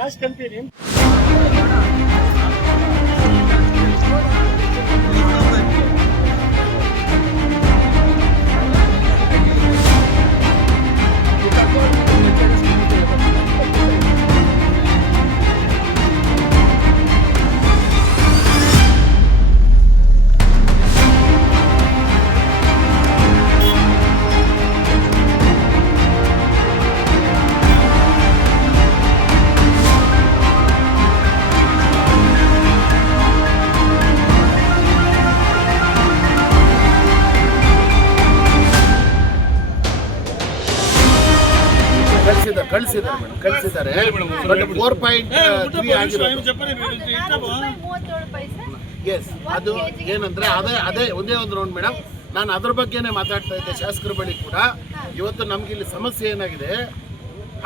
ರಾಜಕಂತೀನಿ ಕಳಿಸಿದ್ದಾರೆ ಬಟ್ 4.3 ಆಗಿರೋದು. ಎಸ್, ಅದು ಏನಂದ್ರೆ ಅದೇ ಒಂದೇ ಒಂದು ರೌಂಡ್ ಮೇಡಮ್. ನಾನು ಅದ್ರ ಬಗ್ಗೆನೇ ಮಾತಾಡ್ತಾ ಇದ್ದೆ ಶಾಸಕರ ಬಳಿ ಕೂಡ. ಇವತ್ತು ನಮ್ಗೆ ಇಲ್ಲಿ ಸಮಸ್ಯೆ ಏನಾಗಿದೆ,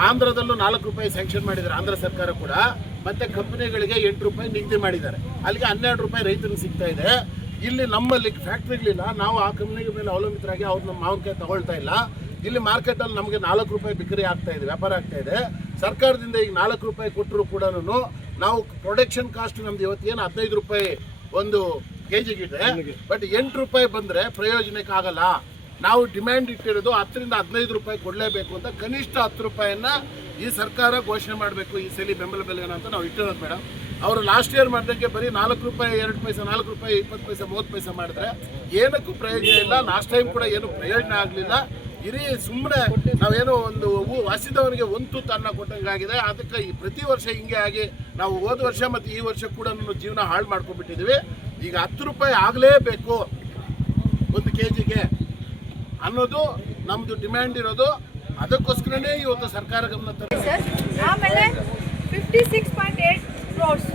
ಆಂಧ್ರದಲ್ಲೂ 4 ರೂಪಾಯಿ ಸ್ಯಾಂಕ್ಷನ್ ಮಾಡಿದ್ದಾರೆ ಆಂಧ್ರ ಸರ್ಕಾರ ಕೂಡ, ಮತ್ತೆ ಕಂಪನಿಗಳಿಗೆ 8 ರೂಪಾಯಿ ನಿಗದಿ ಮಾಡಿದ್ದಾರೆ. ಅಲ್ಲಿಗೆ 12 ರೂಪಾಯಿ ರೈತರಿಗೆ ಸಿಗ್ತಾ ಇದೆ. ಇಲ್ಲಿ ನಮ್ಮಲ್ಲಿ ಫ್ಯಾಕ್ಟ್ರಿಗಳಿಲ್ಲ, ನಾವು ಆ ಕಂಪನಿಗಳ ಮೇಲೆ ಅವಲಂಬಿತರಾಗಿ ಅವ್ರು ನಮ್ಮ ಮಾವಿನಕಾಯಿ ತಗೊಳ್ತಾ ಇಲ್ಲ. ಇಲ್ಲಿ ಮಾರ್ಕೆಟಲ್ಲಿ ನಮಗೆ 4 ರೂಪಾಯಿ ಬಿಕ್ರಿ ಆಗ್ತಾ ಇದೆ, ವ್ಯಾಪಾರ ಆಗ್ತಾ ಇದೆ. ಸರ್ಕಾರದಿಂದ ಈಗ 4 ರೂಪಾಯಿ ಕೊಟ್ಟರು ಕೂಡ ನಾವು ಪ್ರೊಡಕ್ಷನ್ ಕಾಸ್ಟ್ ನಮ್ದು ಇವತ್ತು ಏನು 15 ರೂಪಾಯಿ ಒಂದು ಕೆಜಿಗಿದೆ, ಬಟ್ 8 ರೂಪಾಯಿ ಬಂದರೆ ಪ್ರಯೋಜನಕ್ಕೆ ಆಗಲ್ಲ. ನಾವು ಡಿಮ್ಯಾಂಡ್ ಇಟ್ಟಿರೋದು 10 ರಿಂದ 15 ರೂಪಾಯಿ ಕೊಡಲೇಬೇಕು ಅಂತ. ಕನಿಷ್ಠ 10 ರೂಪಾಯಿನ ಈ ಸರ್ಕಾರ ಘೋಷಣೆ ಮಾಡಬೇಕು ಈ ಸಲ ಬೆಂಬಲ ಬೆಲೆನ ಅಂತ ನಾವು ಇಟ್ಟಿರೋದು ಮೇಡಮ್. ಅವರು ಲಾಸ್ಟ್ ಇಯರ್ ಮಾಡಿದಂಗೆ ಬರೀ 4 ರೂಪಾಯಿ 2 ಪೈಸೆ, 4 ರೂಪಾಯಿ 20 ಪೈಸೆ 30 ಪೈಸೆ ಮಾಡಿದ್ರೆ ಏನಕ್ಕೂ ಪ್ರಯೋಜನ ಇಲ್ಲ. ಲಾಸ್ಟ್ ಟೈಮ್ ಕೂಡ ಏನು ಪ್ರಯೋಜನ ಆಗಲಿಲ್ಲ. ಇರೀ ಸುಮ್ಮನೆ ನಾವೇನೋ ಒಂದು ವಾಸಿದವನಿಗೆ ಒಂದು ಅನ್ನ ಕೊಟ್ಟಂಗಾಗಿದೆ. ಅದಕ್ಕೆ ಪ್ರತಿ ವರ್ಷ ಹಿಂಗೆ ಆಗಿ ನಾವು ಹೋದ ವರ್ಷ ಮತ್ತು ಈ ವರ್ಷ ಕೂಡ ಜೀವನ ಹಾಳು ಮಾಡ್ಕೊಂಡ್ಬಿಟ್ಟಿದ್ದೀವಿ. ಈಗ 10 ರೂಪಾಯಿ ಆಗಲೇಬೇಕು ಒಂದು ಕೆಜಿಗೆ ಅನ್ನೋದು ನಮ್ಮದು ಡಿಮ್ಯಾಂಡ್ ಇರೋದು. ಅದಕ್ಕೋಸ್ಕರನೇ ಇವತ್ತು ಸರ್ಕಾರ ಗಮನ ಆಮೇಲೆ 56.8 crores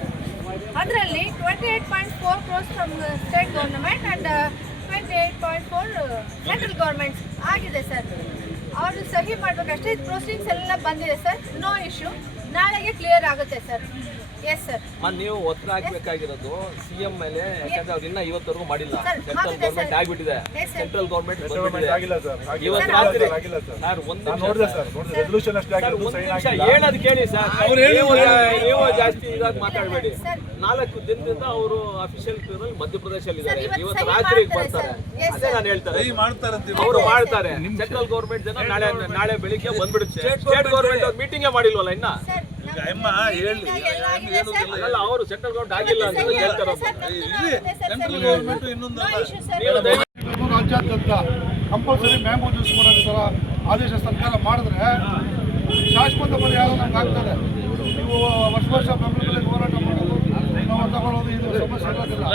ಅದರಲ್ಲಿ 28.4 crores from state government and 28.4 central government ಆಗಿದೆ ಸರ್. ಅವರು ಸಹಿ ಮಾಡಬೇಕಷ್ಟೇ. ಇದು ಪ್ರೊಸೀಡಿಂಗ್ಸ್ ಎಲ್ಲ ಬಂದಿದೆ ಸರ್, ನೋ ಇಶ್ಯೂ. ನಾಳೆಗೆ ಕ್ಲಿಯರ್ ಆಗುತ್ತೆ ಸರ್. Yes sir. ನೀವು ಒತ್ತಡ ಹಾಕಬೇಕಾಗಿರೋದು ಸಿಎಂ ಮೇಲೆ, ಯಾಕಂದ್ರೆ ಅವ್ರು ಇನ್ನ ಇವತ್ತವರೆಗೂ ಮಾಡಿಲ್ಲ. ಸೆಂಟ್ರಲ್ ಗವರ್ಮೆಂಟ್ ಆಗಿಬಿಟ್ಟಿದೆ. ಸೆಂಟ್ರಲ್ ಗವರ್ಮೆಂಟ್ ಇವತ್ತು ರಾತ್ರಿ ಹೇಳೋದು ಕೇಳಿ ಸರ್, ನೀವು ಜಾಸ್ತಿ ಇದಾಗಿ ಮಾತಾಡಬೇಡಿ. 4 ದಿನದಿಂದ ಅವರು ಅಫಿಷಿಯಲ್ ಟೂರಲ್ಲಿ ಮಧ್ಯಪ್ರದೇಶಲ್ಲಿ ಇದ್ದಾರೆ. ಇವತ್ತು ರಾತ್ರಿ ಬರ್ತಾರೆ, ಅದೇ ನಾನು ಹೇಳ್ತಾರೆ ಅವರು ಮಾಡ್ತಾರೆ. ಸೆಂಟ್ರಲ್ ಗವರ್ಮೆಂಟ್ ಜನ ನಾಳೆ ಬೆಳಿಗ್ಗೆ ಬಂದ್ಬಿಡುತ್ತೆ. ಸ್ಟೇಟ್ ಗವರ್ಮೆಂಟ್ ಅವ್ರು ಮೀಟಿಂಗೇ ಮಾಡಿಲ್ವಲ್ಲ ಇನ್ನ. ಅವರು ಸೆಂಟ್ರಲ್ ಗವರ್ಮೆಂಟ್ ಆಗಿಲ್ಲ ಅಂತ ಹೇಳ್ತಾರೆ. ರಾಜ್ಯಾದ್ಯಂತ ಕಂಪಲ್ಸರಿ ಮ್ಯಾಂಗೋ ಜ್ಯೂಸ್ ಕೊಡೋ ಆದೇಶ ಸರ್ಕಾರ ಮಾಡಿದ್ರೆ ಶಾಶ್ವತ ಪರಿಹಾರ ನಮ್ಗೆ ಆಗ್ತದೆ. ನೀವು ವರ್ಷ ಬೆಂಬಲ ಹೋರಾಟ ಮಾಡೋದು, ನಾವು ತಗೊಳ್ಳೋದು ಇದು ಸಮಸ್ಯೆ ಇರೋದಿಲ್ಲ.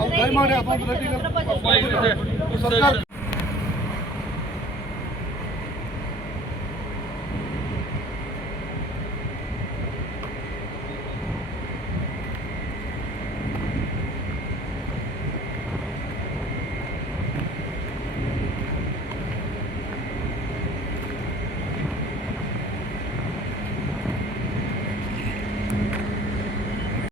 ಅದು ದಯಮಾಡಿ ಅದೊಂದು ರೆಡಿ ಸರ್ಕಾರ